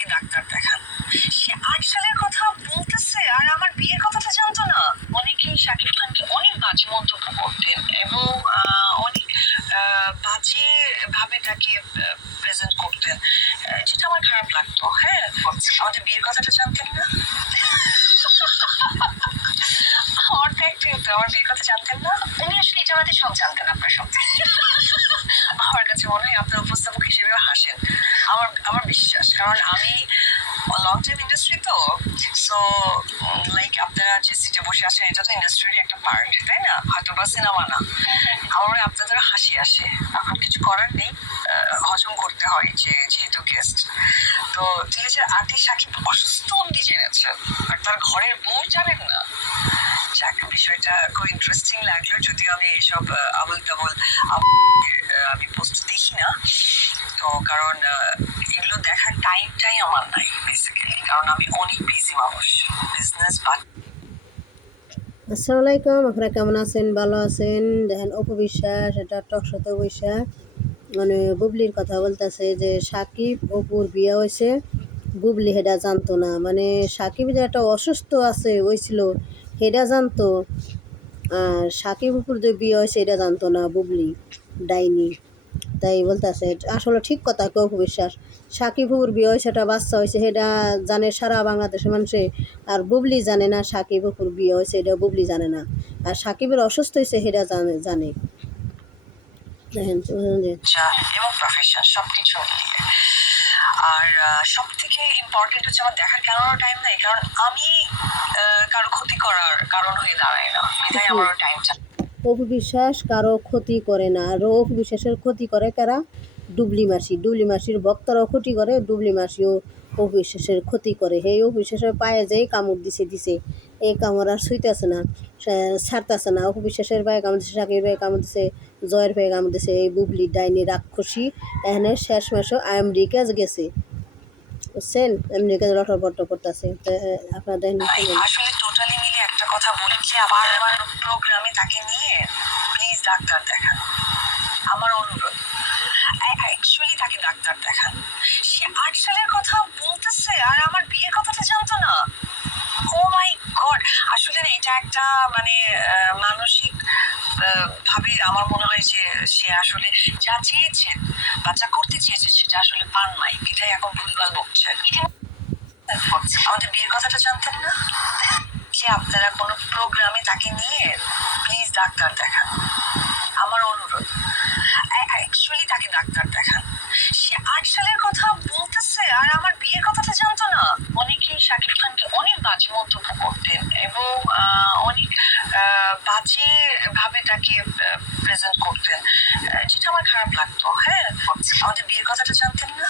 তাকে ডাক্তার দেখান সে আট সালের কথা বলতেছে আর আমার বিয়ের কথাটা জানতো না। অনেকেই শাকিব খানকে অনেক বাজে মন্তব্য করতেন এবং অনেক বাজে ভাবে তাকে প্রেজেন্ট করতেন। যেটা আমার খারাপ লাগতো হ্যাঁ? আমাদের বিয়ের কথাটা জানতেন না? আমার বিয়ের কথা জানতেন না। উনি আসলে এটা আমাদের সব জানতেন, আপনার সম্পর্কে আমার কাছে মনে হয় আপনার উপস্থাপক হিসেবে হাসেন। আমার আমার বিশ্বাস। কারণ আমি লং টাইম ইন্ডাস্ট্রি তো সো লাইক আপনারা যে সিটে বসে আছেন, এটা তো ইন্ডাস্ট্রির একটা পার্ট তাই না? হয়তো বা সিনেমা না। আমার আপনাদের হাসি আসে। এখন কিছু করার নেই হজম করতে হয় যে, যেহেতু গেস্ট তো ঠিক আছে আর্টি সাকিব অসুস্থ অব্দি জেনেছেন, আর তার ঘরের বউ জানেন না। যাক, বিষয়টা খুব ইন্টারেস্টিং লাগল, যদিও আমি এইসব আবল তাবল আমি পোস্ট দেখি না। তো কারণ এগুলো দেখার টাইমটাই আমার নাই বেসিক্যালি কারণ আমি অনেক বিজি মানুষ বিজনেস বা আসসালামু আলাইকুম, আপনারা কেমন আছেন? ভালো আছেন? দেখেন অপবিশ্বাস এটা টকশত বৈশাখ মানে বুবলির কথা বলতেছে যে, সাকিব অপুর বিয়ে হয়েছে। বুবলি হেডা জানতো না। মানে সাকিব যে একটা অসুস্থ আছে, হয়েছিল, হেডা জানতো। আর সাকিব অপুর যে বিয়ে হয়েছে এটা জানতো না, বুবলি, ডাইনি। তাই বলতেছে আসলে ঠিক কথা কেউ বিশ্বাস সাকিবুর বিয়ে হয়েছে একটা বাচ্চা হয়েছে সেটা জানে সারা বাংলাদেশের মানুষে। আর বুবলি জানে না সাকিবুর বিয়ে হয়েছে এটা বুবলি জানে না। আর সাকিবের অসুস্থ হয়েছে সেটা জানে জানে। এবং প্রফেশন সবকিছু মিলিয়ে আর সব থেকে ইম্পর্টেন্ট হচ্ছে আমার দেখার কেন টাইম নাই? কারণ আমি কারও ক্ষতি করার কারণ হয়ে দাঁড়াই না। বিধায় আমার টাইম চাই। অপু বিশ্বাস কারও ক্ষতি করে না। আর অপু বিশ্বাসের ক্ষতি করে কারা? ডুবলি মাসি। ডুবলি মাসির ভক্তরাও ক্ষতি করে, ডুবলি মাসিও অপু বিশ্বাসের ক্ষতি করে। সেই অপু বিশ্বাসের পায়ে যেই কামড় দিছে দিছে। এই কামড় আর শুইতেছে না ছাড়তেছে না। অপু বিশ্বাসের পায়ে কামড় দিছে সাকির পায়ে কামড় দিছে, জয়ের পায়ে কামড় দিছে। এই বুবলি ডাইনি রাক্ষসী এখানে শেষ মাসও আমেরিকা গেছে। বুঝছেন আমেরিকা লটর বট্ট করতেছে? আপনারা দেখেন আসলে টোটালি মিলে একটা কথা বলি যে আবার আমার প্রোগ্রামে তাকে নিয়ে প্লিজ ডাক্তার দেখান। আমার অনুরোধ। অ্যাকচুয়ালি তাকে ডাক্তার দেখান। গড আসলে না, এটা একটা মানে মানসিক ভাবে আমার মনে হয় যে সে আসলে যা চেয়েছে বা যা করতে চেয়েছে সেটা আসলে পান নাই। বিধায় এখন ভুলভাল বকছে আমাদের বিয়ের কথাটা জানতেন না? যে আপনারা কোনো প্রোগ্রামে তাকে নিয়ে প্লিজ ডাক্তার দেখান। আমার অনুরোধ। অ্যাকচুয়ালি তাকে ডাক্তার দেখান। সে আট সালের কথা বলতেছে আর আমার বিয়ের কথাটা জানতো না। অনেকেই শাকিব খানকে বাজে ভাবে তাকে প্রেজেন্ট করতেন যেটা আমার খারাপ লাগতো। হ্যাঁ আমাদের বিয়ের কথাটা জানতেন না?